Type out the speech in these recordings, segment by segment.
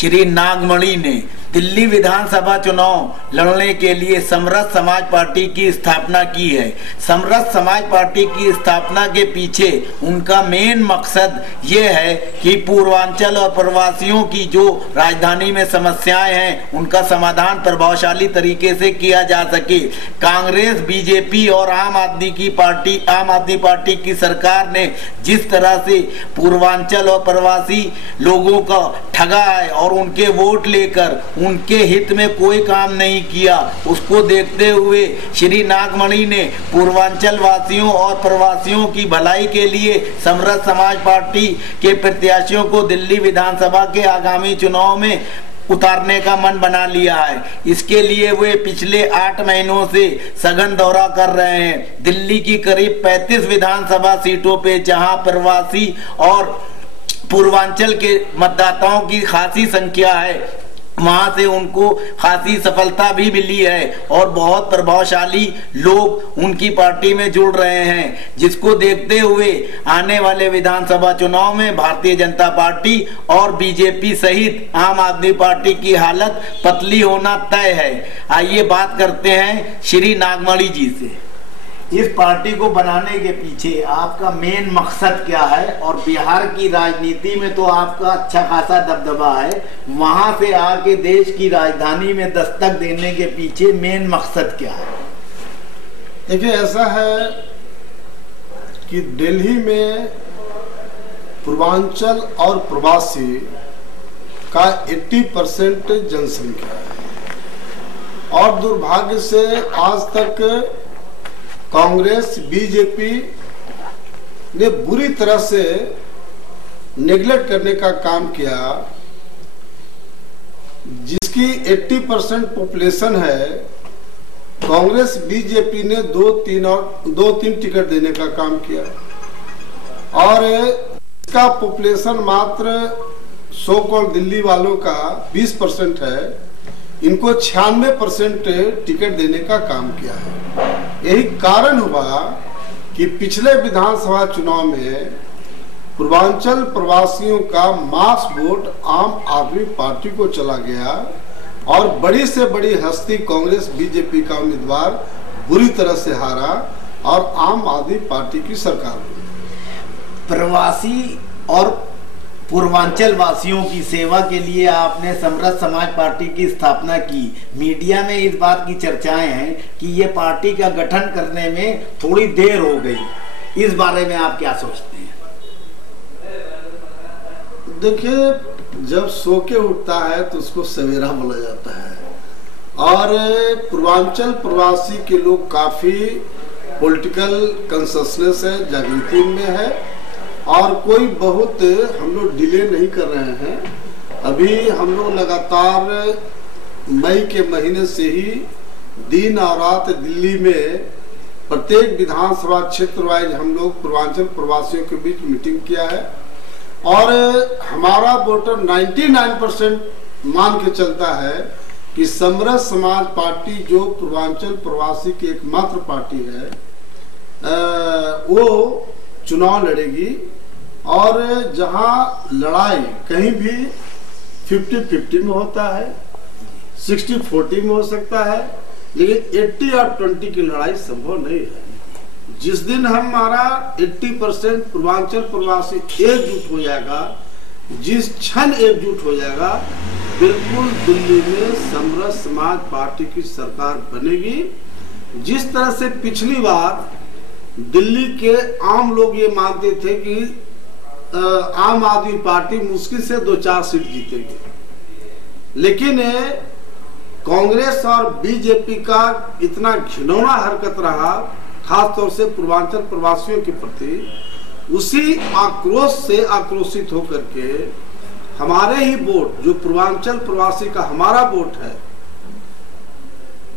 श्री नागमणि ने दिल्ली विधानसभा चुनाव लड़ने के लिए समरस समाज पार्टी की स्थापना की है। समरस समाज पार्टी की स्थापना के पीछे उनका मेन मकसद ये है कि पूर्वांचल और प्रवासियों की जो राजधानी में समस्याएं हैं उनका समाधान प्रभावशाली तरीके से किया जा सके। कांग्रेस, बीजेपी और आम आदमी पार्टी की सरकार ने जिस तरह से पूर्वांचल और प्रवासी लोगों का ठगा है और उनके वोट लेकर उनके हित में कोई काम नहीं किया, उसको देखते हुए श्री नागमणि ने पूर्वांचल वासियों और प्रवासियों की भलाई के लिए समरस समाज पार्टी के प्रत्याशियों को दिल्ली विधानसभा के आगामी चुनाव में उतारने का मन बना लिया है। इसके लिए वे पिछले 8 महीनों से सघन दौरा कर रहे हैं। दिल्ली की करीब 35 विधानसभा सीटों पे जहां प्रवासी और पूर्वांचल के मतदाताओं की खासी संख्या है, वहां से उनको खासी सफलता भी मिली है और बहुत प्रभावशाली लोग उनकी पार्टी में जुड़ रहे हैं, जिसको देखते हुए आने वाले विधानसभा चुनाव में भारतीय जनता पार्टी और बीजेपी सहित आम आदमी पार्टी की हालत पतली होना तय है। आइए बात करते हैं श्री नागमणि जी से। इस पार्टी को बनाने के पीछे आपका मेन मकसद क्या है और बिहार की राजनीति में तो आपका अच्छा खासा दबदबा है, वहां से आके देश की राजधानी में दस्तक देने के पीछे मेन मकसद क्या है? देखिए, ऐसा है कि दिल्ली में पूर्वांचल और प्रवासी का 80% जनसंख्या है और दुर्भाग्य से आज तक कांग्रेस, बीजेपी ने बुरी तरह से नेग्लेक्ट करने का काम किया। जिसकी 80% पॉपुलेशन है, कांग्रेस, बीजेपी ने 2-3 टिकट देने का काम किया और इसका पॉपुलेशन मात्र सो कॉल्ड दिल्ली वालों का 20% है। इनको 96% टिकट देने का काम किया है। यही कारण हुआ कि पिछले विधानसभा चुनाव में पूर्वांचल प्रवासियों का मास वोट आम आदमी पार्टी को चला गया और बड़ी से बड़ी हस्ती कांग्रेस, बीजेपी का उम्मीदवार बुरी तरह से हारा और आम आदमी पार्टी की सरकार हुई। प्रवासी और पूर्वांचल वासियों की सेवा के लिए आपने समरस समाज पार्टी की स्थापना की। मीडिया में इस बात की चर्चाएं हैं कि ये पार्टी का गठन करने में थोड़ी देर हो गई, इस बारे में आप क्या सोचते हैं? देखिए, जब सो के उठता है तो उसको सवेरा बोला जाता है और पूर्वांचल प्रवासी के लोग काफी पॉलिटिकल कंसंसनेस है, जागृति में है और कोई बहुत हम लोग डिले नहीं कर रहे हैं। अभी हम लोग लगातार मई के महीने से ही दिन और रात दिल्ली में प्रत्येक विधानसभा क्षेत्र वाइज हम लोग पूर्वांचल प्रवासियों के बीच मीटिंग किया है और हमारा वोटर 99% मान के चलता है कि समरस समाज पार्टी जो पूर्वांचल प्रवासी की एकमात्र पार्टी है, वो चुनाव लड़ेगी और जहां लड़ाई कहीं भी 50-50 में होता है, 60-40 में हो सकता है, लेकिन 80 और 20 की लड़ाई संभव नहीं है। जिस दिन हमारा 80% पूर्वांचल प्रवासी एकजुट हो जाएगा, जिस क्षण एकजुट हो जाएगा, बिल्कुल दिल्ली में समरस समाज पार्टी की सरकार बनेगी। जिस तरह से पिछली बार दिल्ली के आम लोग ये मानते थे कि आम आदमी पार्टी मुश्किल से 2-4 सीट जीतेगी, लेकिन कांग्रेस और बीजेपी का इतना घिनौना हरकत रहा, खास तौर से पूर्वांचल प्रवासियों के प्रति, उसी आक्रोश से आक्रोशित होकर के हमारे ही वोट, जो पूर्वांचल प्रवासी का हमारा वोट है,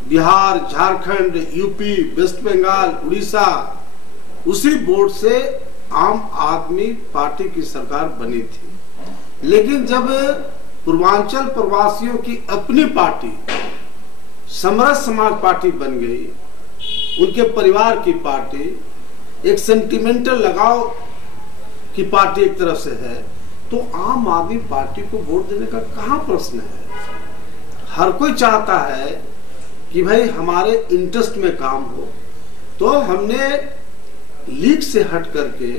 बिहार, झारखंड, यूपी, वेस्ट बंगाल, उड़ीसा, उसी वोट से आम आदमी पार्टी की सरकार बनी थी। लेकिन जब पूर्वांचल प्रवासियों की अपनी पार्टी समरस समाज पार्टी बन गई, उनके परिवार की पार्टी, एक सेंटिमेंटल लगाव की पार्टी एक तरफ से है, तो आम आदमी पार्टी को वोट देने का कहाँ प्रश्न है। हर कोई चाहता है कि भाई हमारे इंटरेस्ट में काम हो। तो हमने लीग से हट करके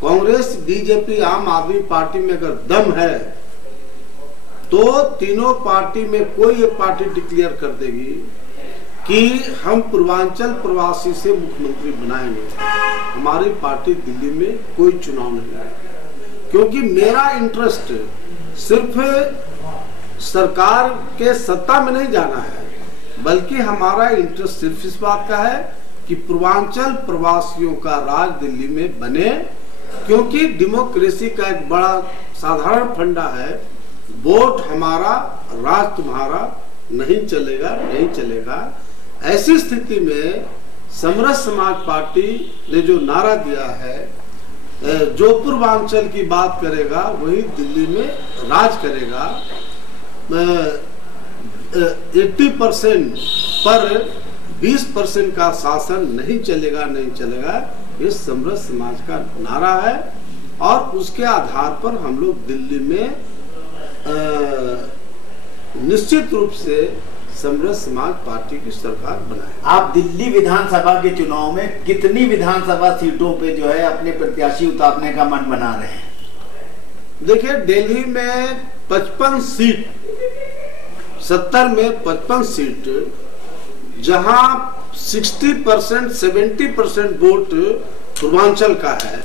कांग्रेस, बीजेपी, आम आदमी पार्टी में अगर दम है तो तीनों पार्टी में कोई एक पार्टी डिक्लेयर कर देगी कि हम पूर्वांचल प्रवासी से मुख्यमंत्री बनाएंगे, हमारी पार्टी दिल्ली में कोई चुनाव नहीं लड़ेगी। क्योंकि मेरा इंटरेस्ट सिर्फ सरकार के सत्ता में नहीं जाना है, बल्कि हमारा इंटरेस्ट सिर्फ इस बात का है कि पूर्वांचल प्रवासियों का राज दिल्ली में बने। क्योंकि डेमोक्रेसी का एक बड़ा साधारण फंडा है, वोट हमारा राज तुम्हारा, नहीं चलेगा नहीं चलेगा। ऐसी स्थिति में समरस समाज पार्टी ने जो नारा दिया है, जो पूर्वांचल की बात करेगा वही दिल्ली में राज करेगा, 80% पर 20% का शासन नहीं चलेगा नहीं चलेगा, ये समरस समाज का नारा है। और उसके आधार पर हम लोग दिल्ली में निश्चित रूप से समरस समाज पार्टी की सरकार बनाए। आप दिल्ली विधानसभा के चुनाव में कितनी विधानसभा सीटों पे जो है अपने प्रत्याशी उतारने का मन बना रहे हैं? देखिए, दिल्ली में 55 सीट, 70 में 55 सीट, जहां 60% 70% वोट पूर्वांचल का है,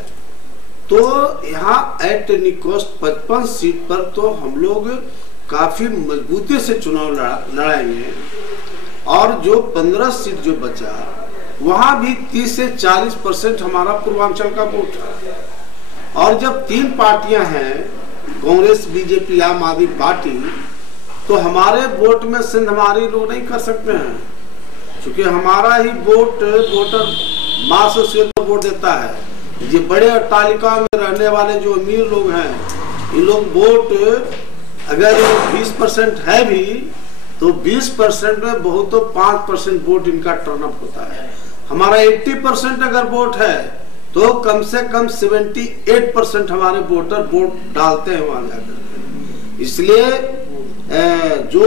तो यहाँ एट एनी कॉस्ट 55 सीट पर तो हम लोग काफी मजबूती से चुनाव लड़ाएंगे। और जो 15 सीट जो बचा, वहां भी 30 से 40% हमारा पूर्वांचल का वोट है। और जब 3 पार्टियां हैं, कांग्रेस, बीजेपी, आम आदमी पार्टी, तो हमारे वोट में सिंध हमारी लोग नहीं कर सकते हैं, क्योंकि हमारा ही वोट वोटर मास से वोट देता है। ये बड़े अट्टालिका में रहने वाले जो अमीर लोग हैं, ये लोग वोट अगर 20% है भी, तो 20% में बहुत तो 5% वोट इनका टर्नअप होता है। हमारा 80% अगर वोट है तो कम से कम 78% हमारे वोटर वोट डालते हैं वहां जाकर। इसलिए जो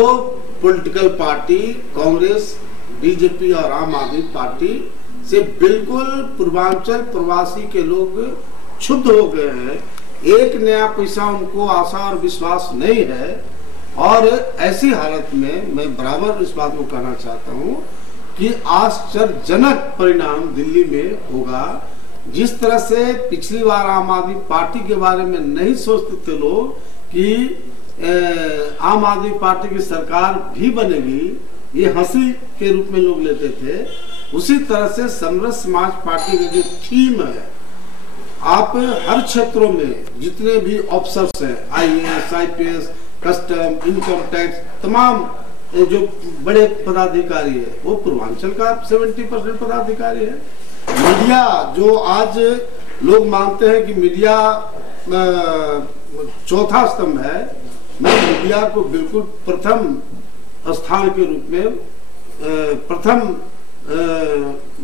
पॉलिटिकल पार्टी कांग्रेस, बीजेपी और आम आदमी पार्टी से बिल्कुल पूर्वांचल प्रवासी के लोग क्षुब्ध हो गए हैं, एक नया पैसा उनको आशा और विश्वास नहीं है। और ऐसी हालत में मैं बराबर इस बात को कहना चाहता हूं कि आश्चर्यजनक परिणाम दिल्ली में होगा। जिस तरह से पिछली बार आम आदमी पार्टी के बारे में नहीं सोचते थे लोग कि आम आदमी पार्टी की सरकार भी बनेगी, ये हंसी के रूप में लोग लेते थे, उसी तरह से समरस समाज पार्टी का जो थीम है, आप हर क्षेत्रों में जितने भी ऑफिसर्स हैं, IAS, IPS, custom, income tax, तमाम जो बड़े पदाधिकारी है, वो पूर्वांचल का 70% पदाधिकारी है। मीडिया, जो आज लोग मानते हैं कि मीडिया चौथा स्तंभ है, मैं मीडिया को बिल्कुल प्रथम स्थान के रूप में, प्रथम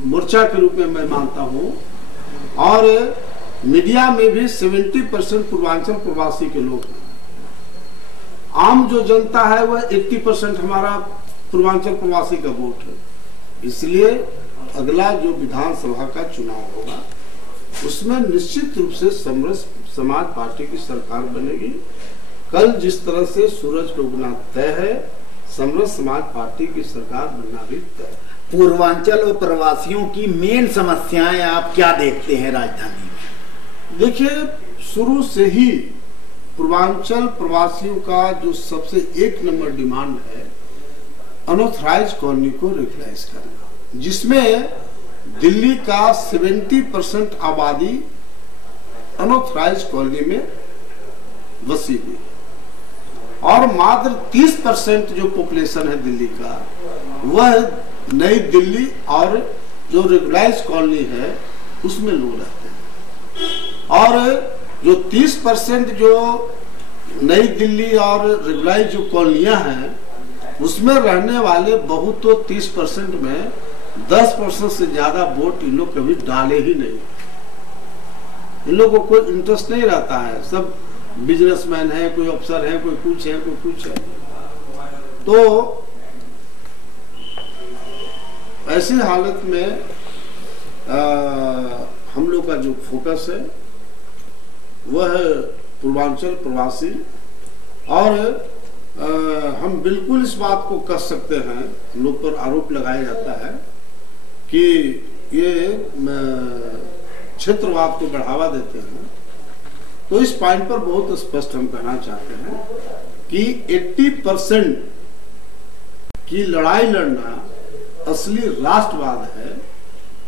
मोर्चा के रूप में मैं मानता हूं। और मीडिया में भी 70% पूर्वांचल प्रवासी के लोग हैं। आम जो जनता है वह 80% हमारा पूर्वांचल प्रवासी का वोट है। इसलिए अगला जो विधानसभा का चुनाव होगा, उसमें निश्चित रूप से समरस समाज पार्टी की सरकार बनेगी। कल जिस तरह से सूरज को उगना तय है, समरस समाज पार्टी की सरकार बनना भी तय है। पूर्वांचल और प्रवासियों की मेन समस्याएं आप क्या देखते हैं राजधानी में? देखिए, शुरू से ही पूर्वांचल प्रवासियों का जो सबसे 1 नंबर डिमांड है, अनऑथराइज्ड कॉलोनी को रेगुलाइज करना, जिसमें दिल्ली का 70% आबादी अनऑथराइज्ड कॉलोनी में बसी हुई, और मात्र 30% जो पॉपुलेशन है दिल्ली का, वह नई दिल्ली और जो रेगुलाइज्ड कॉलोनी है उसमें लोग रहते हैं। और जो 30% जो नई दिल्ली और रेगुलाइज्ड जो कॉलोनियां हैं, उसमें रहने वाले बहुत तो 30% में 10% से ज्यादा वोट इन लोग कभी डाले ही नहीं। इन लोगों को कोई इंटरेस्ट नहीं रहता है, सब बिजनेसमैन है, कोई अफसर है, कोई कुछ है, कोई कुछ है। तो ऐसी हालत में हम लोग का जो फोकस है वह है पूर्वांचल प्रवासी, और हम बिल्कुल इस बात को कह सकते हैं, हम लोग पर आरोप लगाया जाता है कि ये क्षेत्रवाद को बढ़ावा देते हैं। तो इस पॉइंट पर बहुत स्पष्ट हम कहना चाहते हैं कि 80% की लड़ाई लड़ना असली राष्ट्रवाद है।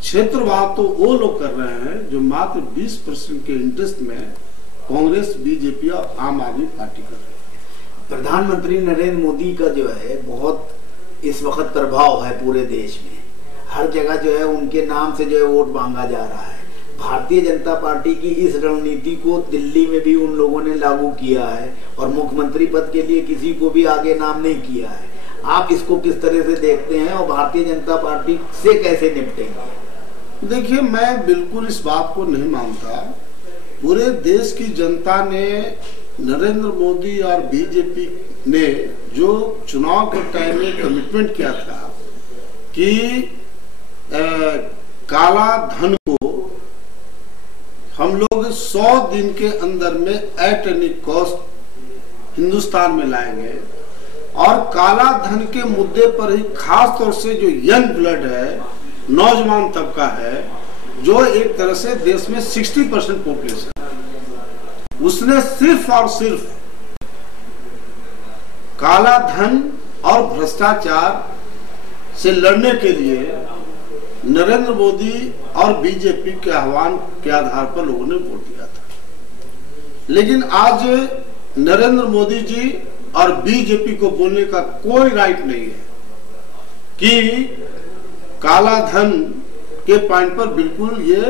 क्षेत्रवाद तो वो लोग कर रहे हैं जो मात्र 20% के इंटरेस्ट में कांग्रेस, बीजेपी और आम आदमी पार्टी कर रहे हैं। प्रधानमंत्री नरेंद्र मोदी का जो है बहुत इस वक्त प्रभाव है पूरे देश में, हर जगह जो है उनके नाम से जो है वोट मांगा जा रहा है। भारतीय जनता पार्टी की इस रणनीति को दिल्ली में भी उन लोगों ने लागू किया है और मुख्यमंत्री पद के लिए किसी को भी आगे नाम नहीं किया है। आप इसको किस तरह से देखते हैं और भारतीय जनता पार्टी से कैसे निपटेंगे? देखिए, मैं बिल्कुल इस बात को नहीं मानता। पूरे देश की जनता ने नरेंद्र मोदी और बीजेपी ने जो चुनाव के टाइम में कमिटमेंट किया था कि काला धन को हम लोग 100 दिन के अंदर में एट एनी कॉस्ट हिंदुस्तान में लाएंगे, और काला धन के मुद्दे पर ही खास तौर से जो यंग ब्लड है, नौजवान तबका है, जो एक तरह से देश में 60% पॉपुलेशन, उसने सिर्फ और सिर्फ काला धन और भ्रष्टाचार से लड़ने के लिए नरेंद्र मोदी और बीजेपी के आह्वान के आधार पर लोगों ने वोट दिया था। लेकिन आज नरेंद्र मोदी जी और बीजेपी को बोलने का कोई राइट नहीं है कि काला धन के पॉइंट पर बिल्कुल ये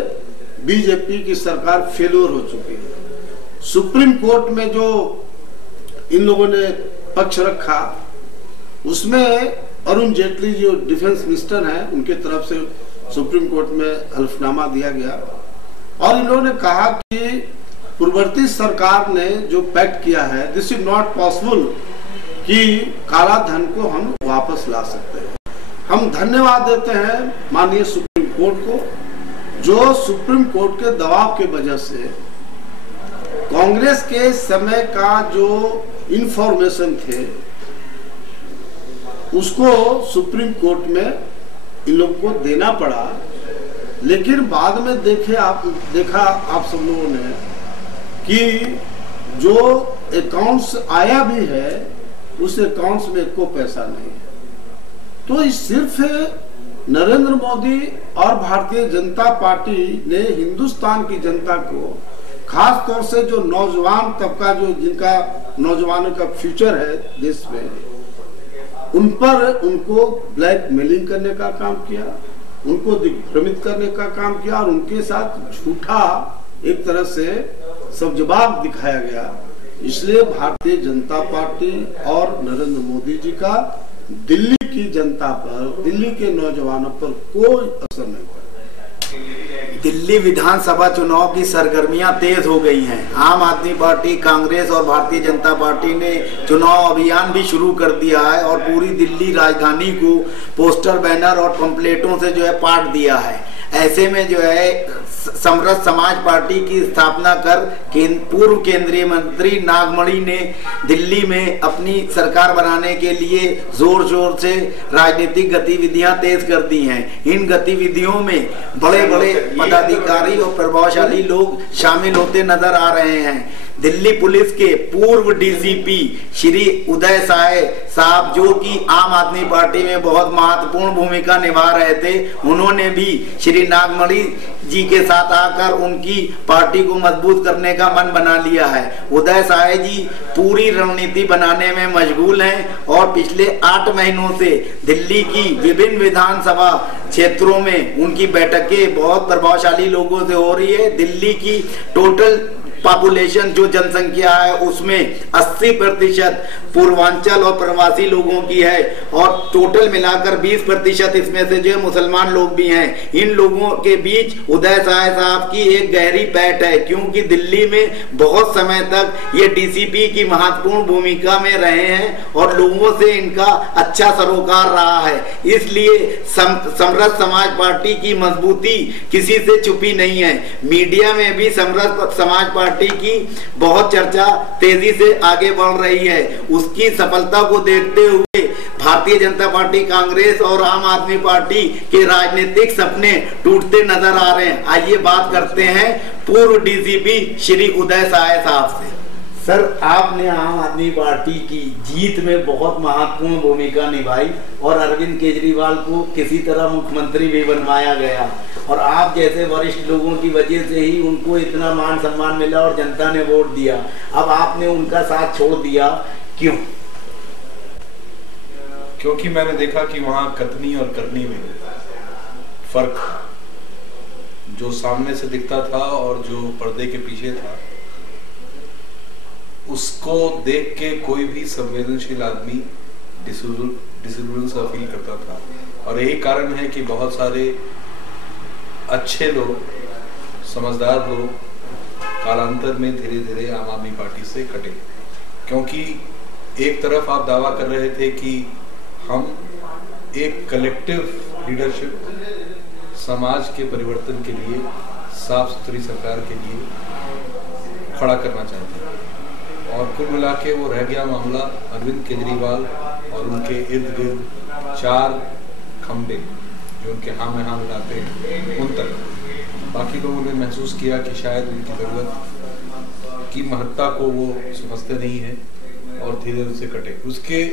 बीजेपी की सरकार फेल्योर हो चुकी है। सुप्रीम कोर्ट में जो इन लोगों ने पक्ष रखा, उसमें अरुण जेटली जो डिफेंस मिनिस्टर हैं, उनके तरफ से सुप्रीम कोर्ट में हल्फनामा दिया गया और इन लोगों ने कहा कि पूर्ववर्ती सरकार ने जो पैक्ट किया है, दिस इज नॉट पॉसिबल कि काला धन को हम वापस ला सकते हैं। हम धन्यवाद देते हैं माननीय सुप्रीम कोर्ट को, जो सुप्रीम कोर्ट के दबाव के वजह से कांग्रेस के समय का जो इंफॉर्मेशन थे उसको सुप्रीम कोर्ट में इन लोगों को देना पड़ा। लेकिन बाद में देखा आप सब लोगों ने कि जो अकाउंट्स आया भी है, उस अकाउंट्स में एको पैसा नहीं है। तो इस सिर्फ नरेंद्र मोदी और भारतीय जनता पार्टी ने हिंदुस्तान की जनता को, खास तौर से जो नौजवान तबका, जो जिनका नौजवानों का फ्यूचर है देश में, उन पर उनको ब्लैकमेलिंग करने का काम किया, उनको दिग्भ्रमित करने का काम किया और उनके साथ झूठा एक तरह से सब जवाब दिखाया गया। इसलिए भारतीय जनता पार्टी और नरेंद्र मोदी जी का दिल्ली की जनता पर, दिल्ली के नौजवानों पर कोई असर नहीं पड़ा। दिल्ली विधानसभा चुनाव की सरगर्मियां तेज हो गई हैं। आम आदमी पार्टी, कांग्रेस और भारतीय जनता पार्टी ने चुनाव अभियान भी शुरू कर दिया है और पूरी दिल्ली राजधानी को पोस्टर, बैनर और पंपलेटों से जो है पाट दिया है। ऐसे में जो है समरस समाज पार्टी की स्थापना कर पूर्व केंद्रीय मंत्री नागमणि ने दिल्ली में अपनी सरकार बनाने के लिए जोर शोर से राजनीतिक गतिविधियां तेज कर दी हैं। इन गतिविधियों में बड़े बड़े पदाधिकारी और प्रभावशाली लोग शामिल होते नजर आ रहे हैं। दिल्ली पुलिस के पूर्व डीजीपी श्री उदय साय साहब, जो कि आम आदमी पार्टी में बहुत महत्वपूर्ण भूमिका निभा रहे थे, उन्होंने भी श्री नागमणि जी के साथ आकर उनकी पार्टी को मजबूत करने का मन बना लिया है। उदय साय जी पूरी रणनीति बनाने में मशगूल हैं और पिछले 8 महीनों से दिल्ली की विभिन्न विधानसभा क्षेत्रों में उनकी बैठकें बहुत प्रभावशाली लोगों से हो रही है। दिल्ली की टोटल पॉपुलेशन जो जनसंख्या है उसमें 80% पूर्वांचल और प्रवासी लोगों की है, और टोटल मिलाकर 20% इसमें से जो मुसलमान लोग भी हैं। इन लोगों के बीच उदय सहाय साहब की एक गहरी पैठ है, क्योंकि दिल्ली में बहुत समय तक ये डीसीपी की महत्वपूर्ण भूमिका में रहे हैं और लोगों से इनका अच्छा सरोकार रहा है। इसलिए समरस समाज पार्टी की मजबूती किसी से छुपी नहीं है। मीडिया में भी समरस समाज पार्टी की बहुत चर्चा तेजी से आगे बढ़ रही है। उसकी सफलता को देखते हुए भारतीय जनता पार्टी, कांग्रेस और आम आदमी पार्टी के राजनीतिक सपने टूटते नजर आ रहे हैं। आइए बात करते हैं पूर्व डीसीपी श्री उदय सहाय साहब से। सर, आपने आम आदमी पार्टी की जीत में बहुत महत्वपूर्ण भूमिका निभाई और अरविंद केजरीवाल को किसी तरह मुख्यमंत्री भी बनवाया गया, और आप जैसे वरिष्ठ लोगों की वजह से ही उनको इतना मान सम्मान मिला और जनता ने वोट दिया। अब आपने उनका साथ छोड़ दिया, क्यों? क्योंकि मैंने देखा कि वहां कथनी और करनी में फर्क था। जो सामने से दिखता था और जो पर्दे के पीछे था, उसको देख के कोई भी संवेदनशील आदमी डिसएबल सा फील करता था। और यही कारण है कि बहुत सारे अच्छे लोग, समझदार लोग कालांतर में धीरे धीरे आम आदमी पार्टी से कटे। क्योंकि एक तरफ आप दावा कर रहे थे कि हम एक कलेक्टिव लीडरशिप, समाज के परिवर्तन के लिए, साफ सुथरी सरकार के लिए खड़ा करना चाहते हैं, और कुल मिला के वो रह गया मामला अरविंद केजरीवाल और उनके इर्द गिर्द 4 खंबे जो उनके हाँ में हाँ मिलाते हैं उन तक। बाकी लोगों ने महसूस किया कि शायद उनकी ज़रूरत की महत्ता को वो समझते नहीं है और धीरे धीरे से कटे। उसके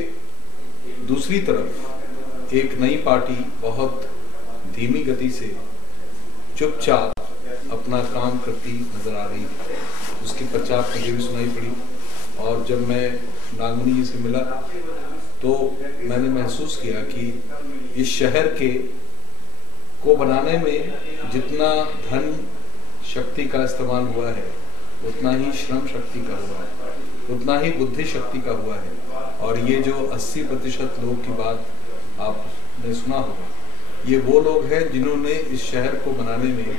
दूसरी तरफ एक नई पार्टी बहुत धीमी गति से चुपचाप अपना काम करती नजर आ रही है। उसकी पश्चात मुझे भी सुनाई पड़ी, और जब मैं नागमणि जी से मिला तो मैंने महसूस किया कि इस शहर के को बनाने में जितना धन शक्ति का इस्तेमाल हुआ है, उतना ही श्रम शक्ति का हुआ है, उतना ही बुद्धि शक्ति का हुआ है। और ये जो 80% लोग की बात आपने सुना होगा, ये वो लोग हैं जिन्होंने इस शहर को बनाने में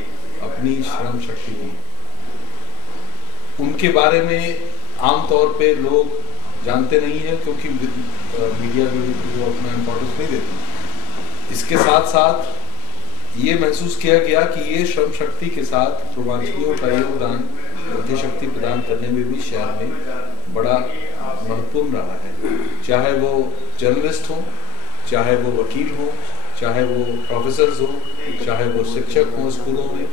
अपनी श्रम शक्ति दी। उनके बारे में आमतौर पे लोग जानते नहीं हैं, क्योंकि मीडिया में वो अपना इम्पोर्टेंस नहीं देती। इसके साथ साथ ये महसूस किया गया कि ये श्रम शक्ति के साथ पूर्वांचलियों का योगदान बुद्धि शक्ति प्रदान करने में भी शहर में बड़ा महत्वपूर्ण रहा है। चाहे वो जर्नलिस्ट हो, चाहे वो वकील हो, चाहे वो प्रोफेसर्स हो, चाहे वो शिक्षक हो स्कूलों में,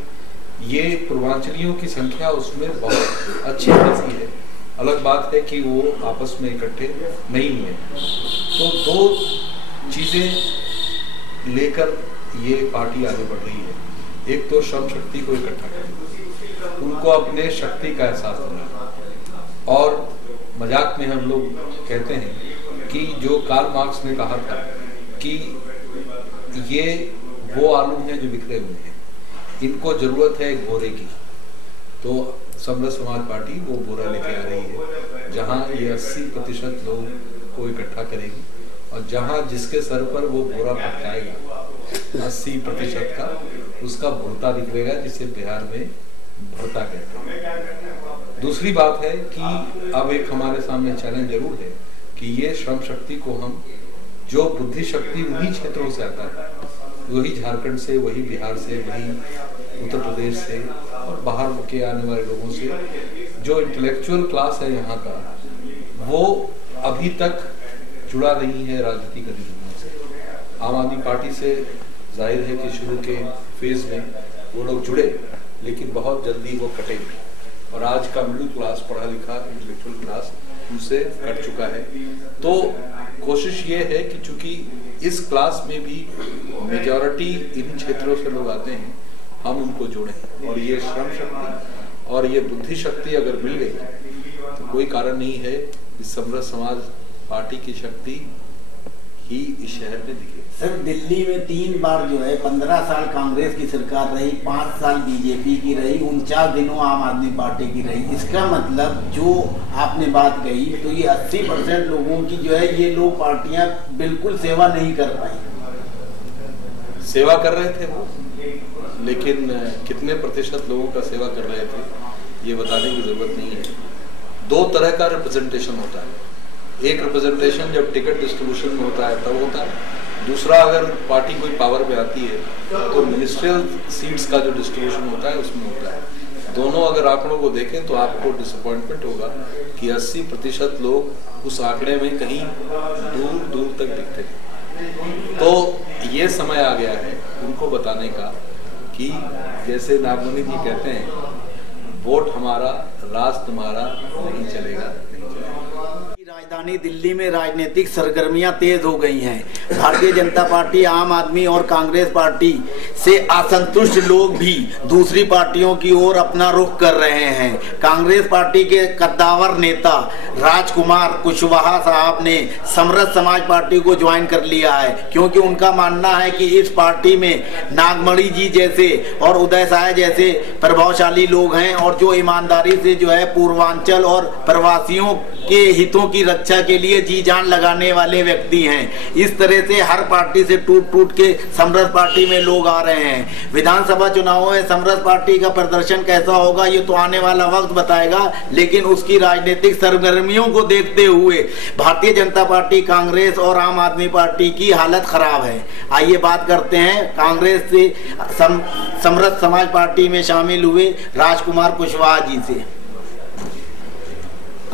ये पूर्वांचलियों की संख्या उसमें बहुत अच्छी खासी है। अलग बात है कि वो आपस में इकट्ठे नहीं हुए। तो 2 चीज़ें लेकर ये पार्टी आगे बढ़ रही है। एक तो श्रम शक्ति को इकट्ठा करना, उनको अपने शक्ति का एहसास दिलाना, और मजाक में हम लोग कहते हैं कि जो कार्ल मार्क्स ने कहा था कि ये वो आलू हैं जो बिखरे हुए हैं, इनको जरूरत है एक बोरे की। तो समरस समाज पार्टी वो बोरा लेके आ रही है, जहां ये 80% लोग को इकट्ठा करेगी, और जहां जिसके सर पर वो बोरा पटकाएगा 80% का, उसका भुरता निकलेगा, जिसे बिहार में भुरता कहते हैं। दूसरी बात है कि अब एक हमारे सामने चैलेंज जरूर है कि ये श्रम शक्ति को हम, जो बुद्धि शक्ति उन्हीं क्षेत्रों से आता है, वही झारखंड से, वही बिहार से, वही उत्तर प्रदेश से और बाहर के आने वाले लोगों से, जो इंटेलेक्चुअल क्लास है यहाँ का, वो अभी तक जुड़ा नहीं है राजनीति गतिविधियों से। आम आदमी पार्टी से जाहिर है कि शुरू के फेज में वो लोग जुड़े, लेकिन बहुत जल्दी वो कटेंगे, और आज का मिडिल क्लास, पढ़ा लिखा इंटेलेक्चुअल क्लास उनसे कट चुका है। तो कोशिश ये है कि चूंकि इस क्लास में भी मेजॉरिटी इन क्षेत्रों से लोग आते हैं, हम उनको जोड़ें, और ये श्रम शक्ति और ये बुद्धि शक्ति अगर मिल गई तो कोई कारण नहीं है कि समरस समाज पार्टी की शक्ति ही इस शहर में दिखे। सर, दिल्ली में 3 बार जो है 15 साल कांग्रेस की सरकार रही, 5 साल बीजेपी की रही, 49 दिनों आम आदमी पार्टी की रही। इसका मतलब जो आपने बात कही तो ये 80% लोगों की जो है ये लोग पार्टियां बिल्कुल सेवा नहीं कर पाई। सेवा कर रहे थे वो, लेकिन कितने प्रतिशत लोगों का सेवा कर रहे थे ये बताने की जरूरत नहीं है। 2 तरह का रिप्रेजेंटेशन होता है। एक रिप्रेजेंटेशन जब टिकट डिस्ट्रीब्यूशन में होता है तब होता है, दूसरा अगर पार्टी कोई पावर में आती है तो मिनिस्ट्रियल सीट्स का जो डिस्ट्रीब्यूशन होता है उसमें होता है। दोनों अगर आंकड़ों को देखें तो आपको डिसअपॉइंटमेंट होगा कि 80% लोग उस आंकड़े में कहीं दूर दूर तक दिखते हैं। तो ये समय आ गया है उनको बताने का कि जैसे नागमणि जी कहते हैं, वोट हमारा, राज तुम्हारा, नहीं चलेगा। राजधानी दिल्ली में राजनीतिक सरगर्मियां तेज हो गई हैं। भारतीय जनता पार्टी, आम आदमी और कांग्रेस पार्टी से असंतुष्ट लोग भी दूसरी पार्टियों की ओर अपना रुख कर रहे हैं। कांग्रेस पार्टी के कद्दावर नेता राजकुमार कुशवाहा साहब ने समरस समाज पार्टी को ज्वाइन कर लिया है, क्योंकि उनका मानना है कि इस पार्टी में नागमणि जी जैसे और उदय साय जैसे प्रभावशाली लोग हैं और जो ईमानदारी से जो है पूर्वांचल और प्रवासियों के हितों की रक्षा के लिए जी जान लगाने वाले व्यक्ति हैं। इस तरह से हर पार्टी से टूट टूट के समरस पार्टी में लोग आ रहे हैं। विधानसभा चुनावों में समरस पार्टी का प्रदर्शन कैसा होगा ये तो आने वाला वक्त बताएगा, लेकिन उसकी राजनीतिक सरगर्मियों को देखते हुए भारतीय जनता पार्टी, कांग्रेस और आम आदमी पार्टी की हालत खराब है। आइए बात करते हैं कांग्रेस से समरस समाज पार्टी में शामिल हुए राजकुमार कुशवाहा जी से।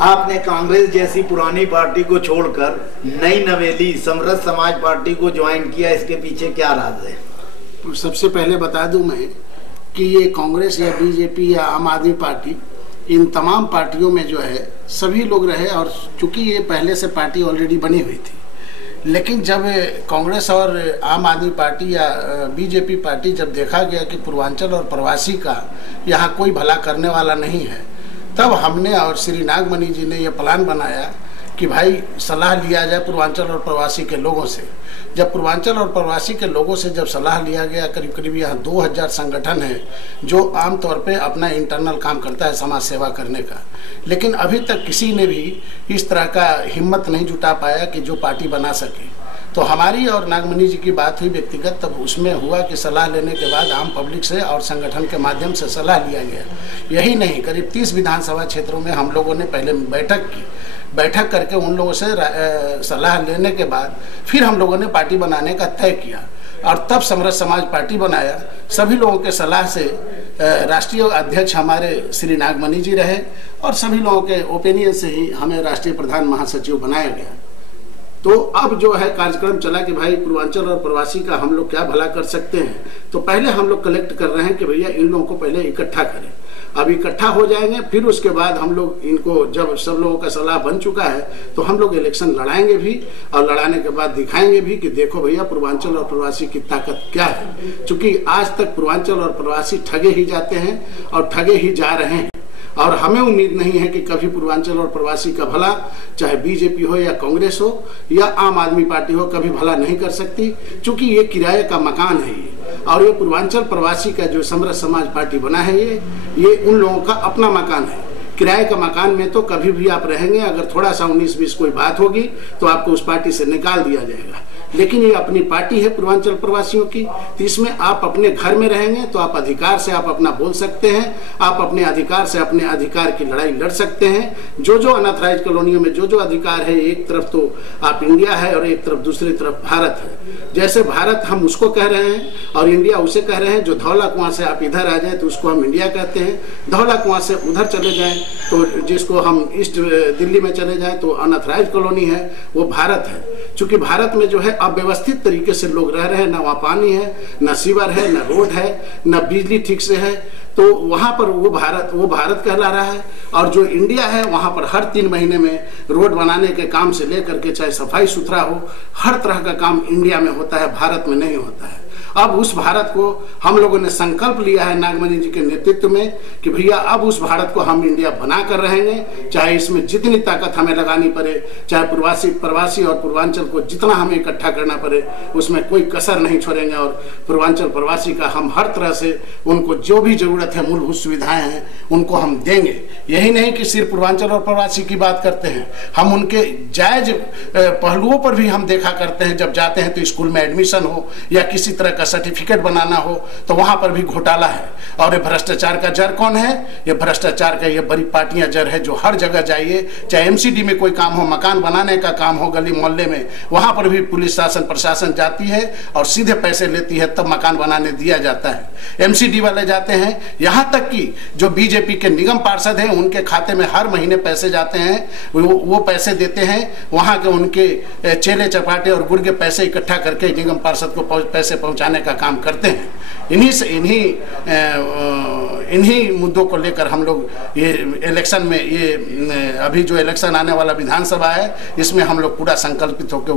आपने कांग्रेस जैसी पुरानी पार्टी को छोड़कर नई नवेली समरस समाज पार्टी को ज्वाइन किया, इसके पीछे क्या राज है? सबसे पहले बता दूं मैं कि ये कांग्रेस या बीजेपी या आम आदमी पार्टी, इन तमाम पार्टियों में जो है सभी लोग रहे, और चूंकि ये पहले से पार्टी ऑलरेडी बनी हुई थी, लेकिन जब कांग्रेस और आम आदमी पार्टी या बीजेपी पार्टी जब देखा गया कि पूर्वांचल और प्रवासी का यहाँ कोई भला करने वाला नहीं है, तब हमने और श्री नागमणि जी ने यह प्लान बनाया कि भाई सलाह लिया जाए पूर्वांचल और प्रवासी के लोगों से। जब पूर्वांचल और प्रवासी के लोगों से जब सलाह लिया गया, करीब करीब यहाँ 2000 संगठन है जो आमतौर पे अपना इंटरनल काम करता है समाज सेवा करने का, लेकिन अभी तक किसी ने भी इस तरह का हिम्मत नहीं जुटा पाया कि जो पार्टी बना सके। तो हमारी और नागमणि जी की बात हुई व्यक्तिगत, तब उसमें हुआ कि सलाह लेने के बाद आम पब्लिक से और संगठन के माध्यम से सलाह लिया गया। यही नहीं, करीब 30 विधानसभा क्षेत्रों में हम लोगों ने पहले बैठक की, बैठक करके उन लोगों से सलाह लेने के बाद फिर हम लोगों ने पार्टी बनाने का तय किया, और तब समरस समाज पार्टी बनाया। सभी लोगों के सलाह से राष्ट्रीय अध्यक्ष हमारे श्री नागमणि जी रहे, और सभी लोगों के ओपिनियन से ही हमें राष्ट्रीय प्रधान महासचिव बनाया गया। तो अब जो है कार्यक्रम चला कि भाई पूर्वांचल और प्रवासी का हम लोग क्या भला कर सकते हैं। तो पहले हम लोग कलेक्ट कर रहे हैं कि भैया इन लोगों को पहले इकट्ठा करें। अब इकट्ठा हो जाएंगे, फिर उसके बाद हम लोग इनको, जब सब लोगों का सलाह बन चुका है तो हम लोग इलेक्शन लड़ाएंगे भी, और लड़ाने के बाद दिखाएंगे भी कि देखो भैया पूर्वांचल और प्रवासी की ताकत क्या है। क्योंकि आज तक पूर्वांचल और प्रवासी ठगे ही जाते हैं और ठगे ही जा रहे हैं, और हमें उम्मीद नहीं है कि कभी पूर्वांचल और प्रवासी का भला, चाहे बीजेपी हो या कांग्रेस हो या आम आदमी पार्टी हो, कभी भला नहीं कर सकती। क्योंकि ये किराए का मकान है ये, और ये पूर्वांचल प्रवासी का जो समरस समाज पार्टी बना है ये उन लोगों का अपना मकान है। किराए का मकान में तो कभी भी आप रहेंगे, अगर थोड़ा सा 19-20 कोई बात होगी तो आपको उस पार्टी से निकाल दिया जाएगा। लेकिन ये अपनी पार्टी है पूर्वांचल प्रवासियों की, तो इसमें आप अपने घर में रहेंगे तो आप अधिकार से आप अपना बोल सकते हैं, आप अपने अधिकार से अपने अधिकार की लड़ाई लड़ सकते हैं। जो जो अनऑथराइज्ड कॉलोनियों में जो जो अधिकार है, एक तरफ तो आप इंडिया है और एक तरफ दूसरी तरफ भारत है। जैसे भारत हम उसको कह रहे हैं और इंडिया उसे कह रहे हैं। जो धौला कुआं से आप इधर आ जाए तो उसको हम इंडिया कहते हैं, धौला कुआं से उधर चले जाएं तो जिसको हम ईस्ट दिल्ली में चले जाएं तो अनऑथराइज्ड कॉलोनी है, वो भारत है। चूंकि भारत में जो है अव्यवस्थित तरीके से लोग रह रहे हैं, ना वहाँ पानी है, ना सीवर है, ना रोड है, ना बिजली ठीक से है, तो वहाँ पर वो भारत कहला रहा है। और जो इंडिया है वहाँ पर हर 3 महीने में रोड बनाने के काम से लेकर के चाहे सफाई सुथरा हो, हर तरह का काम इंडिया में होता है, भारत में नहीं होता है। अब उस भारत को हम लोगों ने संकल्प लिया है नागमणि जी के नेतृत्व में कि भैया अब उस भारत को हम इंडिया बना कर रहेंगे, चाहे इसमें जितनी ताकत हमें लगानी पड़े, चाहे प्रवासी और पूर्वांचल को जितना हमें इकट्ठा करना पड़े, उसमें कोई कसर नहीं छोड़ेंगे। और पूर्वांचल प्रवासी का हम हर तरह से उनको जो भी जरूरत है, मूलभूत सुविधाएं हैं, उनको हम देंगे। यही नहीं कि सिर्फ पूर्वांचल और प्रवासी की बात करते हैं, हम उनके जायज पहलुओं पर भी हम देखा करते हैं। जब जाते हैं तो स्कूल में एडमिशन हो या किसी तरह का सर्टिफिकेट बनाना हो तो वहां पर भी घोटाला है। और ये भ्रष्टाचार का जड़ कौन है? ये भ्रष्टाचार का ये बड़ी पार्टियां जड़ है, जो हर जगह जाइए, चाहे एमसीडी में कोई काम हो, मकान बनाने का काम हो गली मोहल्ले में, वहां पर भी पुलिस शासन प्रशासन जाती है और सीधे पैसे लेती है, तब मकान बनाने दिया जाता है। एमसीडी वाले जाते हैं, यहां तक कि जो बीजेपी के निगम पार्षद हैं उनके खाते में हर महीने पैसे जाते हैं, वो पैसे देते हैं, वहां के उनके चेले चपाटे और गुड़ के पैसे इकट्ठा करके निगम पार्षद को पैसे पहुंचाने का काम करते हैं। इन्हीं मुद्दों को लेकर हम लोग ये इलेक्शन में, ये अभी जो इलेक्शन आने वाला विधानसभा है, इसमें हम लोग पूरा संकल्पित होकर